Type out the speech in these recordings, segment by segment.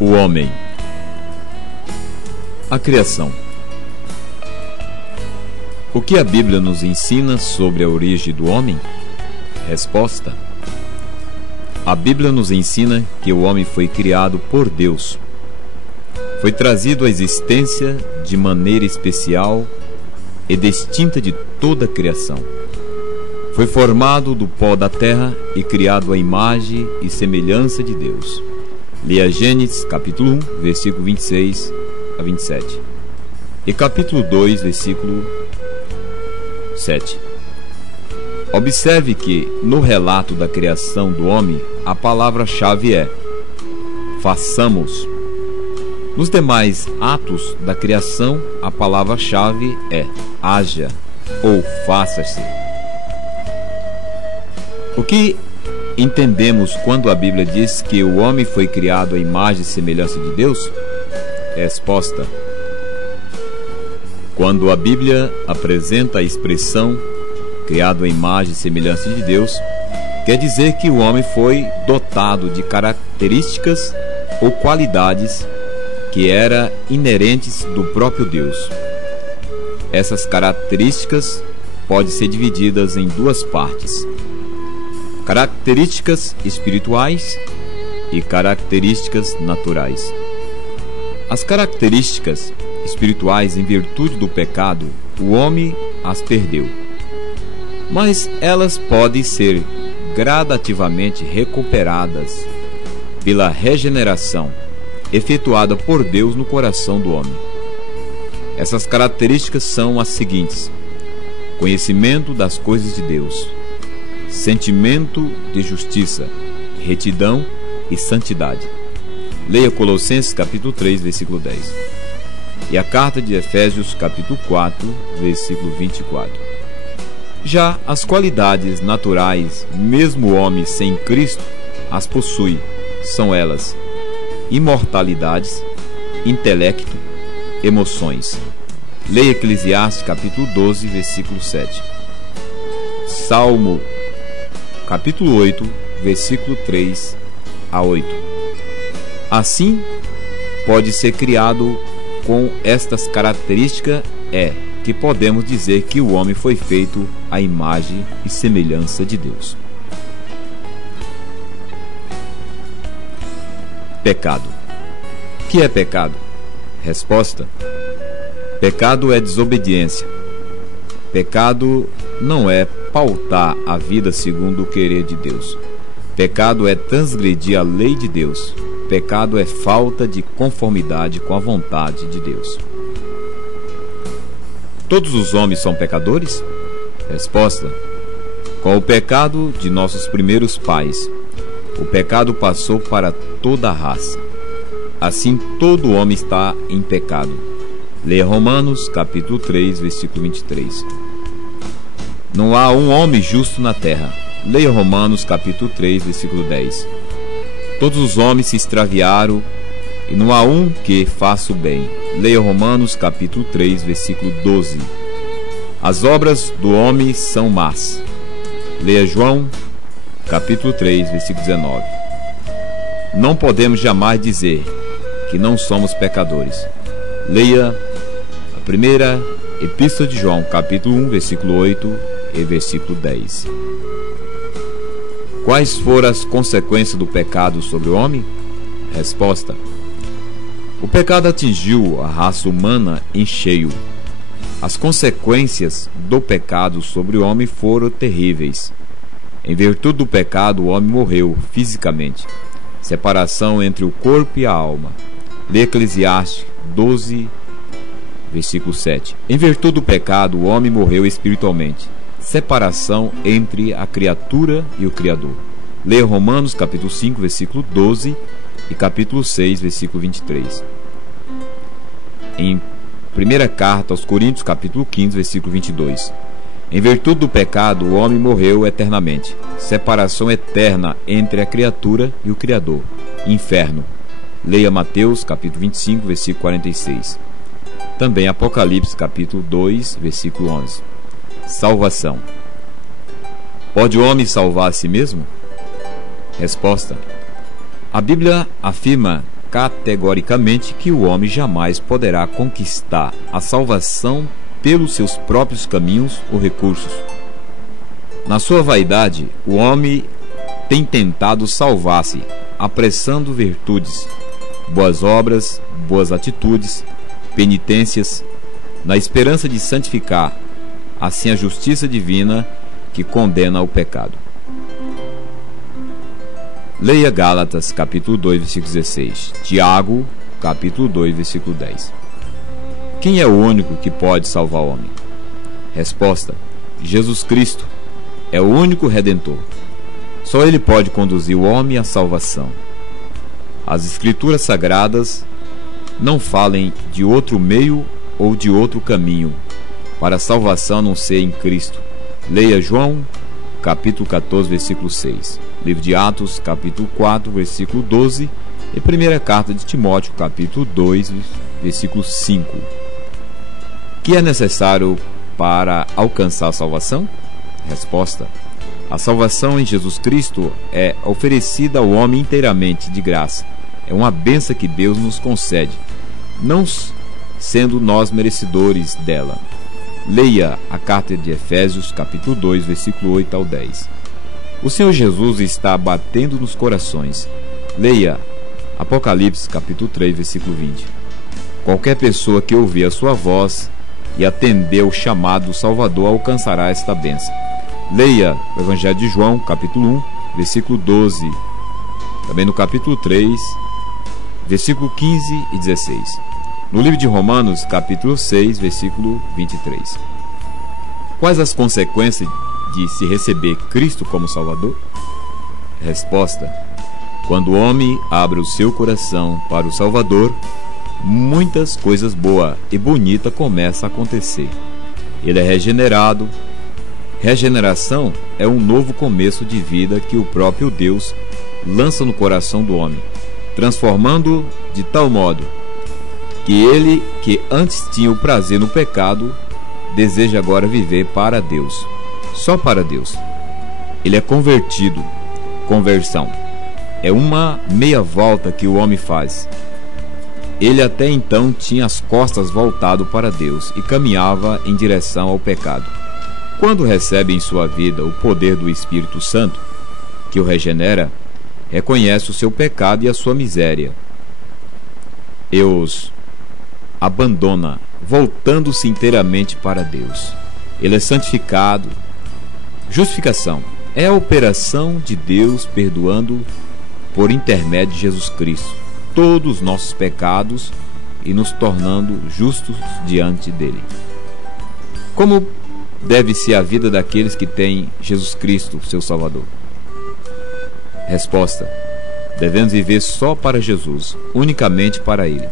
O homem. A criação. O que a Bíblia nos ensina sobre a origem do homem? Resposta: a Bíblia nos ensina que o homem foi criado por Deus. Foi trazido à existência de maneira especial e distinta de toda a criação. Foi formado do pó da terra e criado à imagem e semelhança de Deus. Leia Gênesis capítulo 1, versículo 26 a 27 e capítulo 2, versículo 7. Observe que no relato da criação do homem a palavra-chave é façamos. Nos demais atos da criação a palavra-chave é haja ou faça-se. O que entendemos quando a Bíblia diz que o homem foi criado à imagem e semelhança de Deus? Resposta: quando a Bíblia apresenta a expressão criado à imagem e semelhança de Deus, quer dizer que o homem foi dotado de características ou qualidades que eram inerentes do próprio Deus. Essas características podem ser divididas em duas partes: características espirituais e características naturais. As características espirituais, em virtude do pecado, o homem as perdeu. Mas elas podem ser gradativamente recuperadas pela regeneração efetuada por Deus no coração do homem. Essas características são as seguintes: conhecimento das coisas de Deus, sentimento de justiça, retidão e santidade. Leia Colossenses capítulo 3, versículo 10. E a carta de Efésios capítulo 4, versículo 24. Já as qualidades naturais, mesmo o homem sem Cristo as possui. São elas: imortalidades, intelecto, emoções. Leia Eclesiastes capítulo 12, versículo 7. Salmo capítulo 8, versículo 3 a 8. Assim, pode ser criado com estas características que podemos dizer que o homem foi feito à imagem e semelhança de Deus. Pecado. O que é pecado? Resposta: pecado é desobediência. Pecado não é pautar a vida segundo o querer de Deus. Pecado é transgredir a lei de Deus. Pecado é falta de conformidade com a vontade de Deus. Todos os homens são pecadores? Resposta: com o pecado de nossos primeiros pais, o pecado passou para toda a raça. Assim, todo homem está em pecado. Leia Romanos capítulo 3, versículo 23. Não há um homem justo na terra. Leia Romanos capítulo 3, versículo 10. Todos os homens se extraviaram e não há um que faça o bem. Leia Romanos capítulo 3, versículo 12. As obras do homem são más. Leia João capítulo 3, versículo 19. Não podemos jamais dizer que não somos pecadores. Leia a primeira Epístola de João capítulo 1, versículo 8 e versículo 10. Quais foram as consequências do pecado sobre o homem? Resposta: o pecado atingiu a raça humana em cheio. As consequências do pecado sobre o homem foram terríveis. Em virtude do pecado, o homem morreu fisicamente. Separação entre o corpo e a alma. Lê Eclesiastes 12, versículo 7. Em virtude do pecado, o homem morreu espiritualmente. Separação entre a criatura e o Criador. Leia Romanos capítulo 5, versículo 12 e capítulo 6, versículo 23. Em primeira carta aos Coríntios, capítulo 15, versículo 22. Em virtude do pecado, o homem morreu eternamente. Separação eterna entre a criatura e o Criador. Inferno. Leia Mateus capítulo 25, versículo 46. Também Apocalipse capítulo 2, versículo 11. Salvação. Pode o homem salvar a si mesmo? Resposta: a Bíblia afirma categoricamente que o homem jamais poderá conquistar a salvação pelos seus próprios caminhos ou recursos. Na sua vaidade, o homem tem tentado salvar-se, apressando virtudes, boas obras, boas atitudes, penitências, na esperança de santificar, assim, a justiça divina que condena o pecado. Leia Gálatas, capítulo 2, versículo 16. Tiago, capítulo 2, versículo 10. Quem é o único que pode salvar o homem? Resposta: Jesus Cristo é o único Redentor. Só Ele pode conduzir o homem à salvação. As Escrituras Sagradas não falem de outro meio ou de outro caminho para a salvação a não ser em Cristo. Leia João, capítulo 14, versículo 6. Livro de Atos, capítulo 4, versículo 12. E primeira carta de Timóteo, capítulo 2, versículo 5. Que é necessário para alcançar a salvação? Resposta: a salvação em Jesus Cristo é oferecida ao homem inteiramente de graça. É uma bênção que Deus nos concede, não sendo nós merecedores dela. Leia a carta de Efésios, capítulo 2, versículo 8 ao 10. O Senhor Jesus está batendo nos corações. Leia Apocalipse, capítulo 3, versículo 20. Qualquer pessoa que ouvir a sua voz e atender o chamado do Salvador alcançará esta bênção. Leia o Evangelho de João, capítulo 1, versículo 12. Também no capítulo 3, versículo 15 e 16. No livro de Romanos, capítulo 6, versículo 23. Quais as consequências de se receber Cristo como Salvador? Resposta: quando o homem abre o seu coração para o Salvador, muitas coisas boas e bonitas começam a acontecer. Ele é regenerado. Regeneração é um novo começo de vida que o próprio Deus lança no coração do homem, transformando-o de tal modo que ele, que antes tinha o prazer no pecado, deseja agora viver para Deus, só para Deus. Ele é convertido. Conversão é uma meia volta que o homem faz. Ele até então tinha as costas voltado para Deus e caminhava em direção ao pecado. Quando recebe em sua vida o poder do Espírito Santo, que o regenera, reconhece o seu pecado e a sua miséria e os abandona, voltando-se inteiramente para Deus. Ele é santificado. Justificação é a operação de Deus perdoando, por intermédio de Jesus Cristo, todos os nossos pecados e nos tornando justos diante dele. Como deve ser a vida daqueles que têm Jesus Cristo, seu Salvador? Resposta: devemos viver só para Jesus, unicamente para Ele.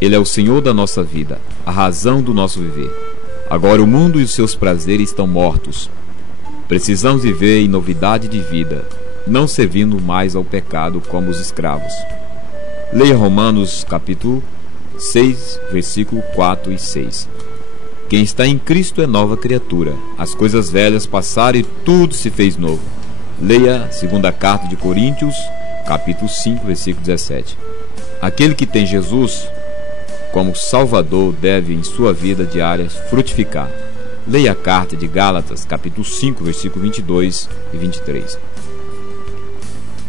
Ele é o Senhor da nossa vida, a razão do nosso viver. Agora o mundo e os seus prazeres estão mortos. Precisamos viver em novidade de vida, não servindo mais ao pecado como os escravos. Leia Romanos capítulo 6, versículo 4 e 6. Quem está em Cristo é nova criatura. As coisas velhas passaram e tudo se fez novo. Leia a segunda carta de Coríntios, capítulo 5, versículo 17. Aquele que tem Jesus como Salvador deve, em sua vida diária, frutificar. Leia a carta de Gálatas, capítulo 5, versículo 22 e 23.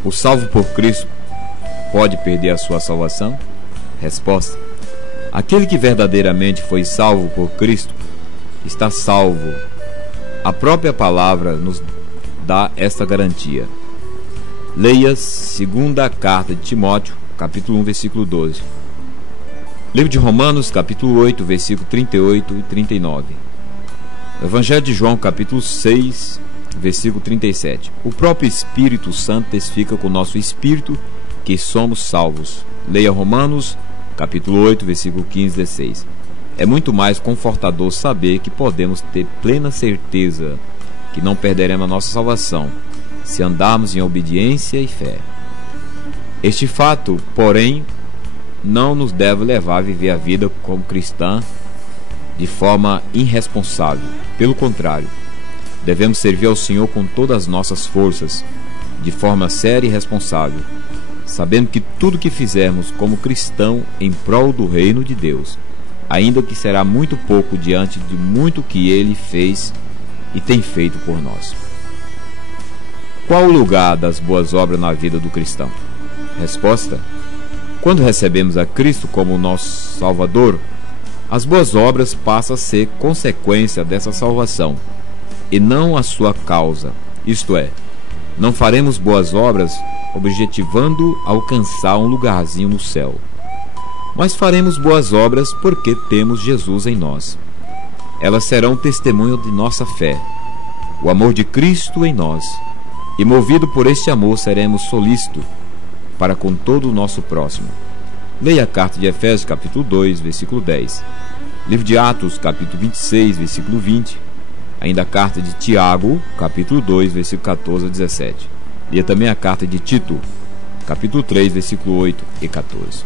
O salvo por Cristo pode perder a sua salvação? Resposta: aquele que verdadeiramente foi salvo por Cristo está salvo. A própria palavra nos dá esta garantia. Leia a segunda carta de Timóteo, capítulo 1, versículo 12. Livro de Romanos, capítulo 8, versículo 38 e 39. Evangelho de João, capítulo 6, versículo 37. O próprio Espírito Santo testifica com o nosso espírito que somos salvos. Leia Romanos, capítulo 8, versículo 15 e 16. É muito mais confortador saber que podemos ter plena certeza que não perderemos a nossa salvação se andarmos em obediência e fé. Este fato, porém, não nos deve levar a viver a vida como cristã de forma irresponsável. Pelo contrário, devemos servir ao Senhor com todas as nossas forças, de forma séria e responsável. sabendo que tudo que fizermos como cristão em prol do reino de Deus, ainda que será muito pouco diante de muito que Ele fez e tem feito por nós. Qual o lugar das boas obras na vida do cristão? Resposta: quando recebemos a Cristo como nosso Salvador, as boas obras passam a ser consequência dessa salvação, e não a sua causa. Isto é, não faremos boas obras objetivando alcançar um lugarzinho no céu, mas faremos boas obras porque temos Jesus em nós. Elas serão testemunho de nossa fé, o amor de Cristo em nós, e movido por este amor seremos solícitos para com todo o nosso próximo. Leia a carta de Efésios capítulo 2, versículo 10, livro de Atos capítulo 26, versículo 20, ainda a carta de Tiago capítulo 2, versículo 14 a 17. Leia também a carta de Tito capítulo 3, versículo 8 e 14.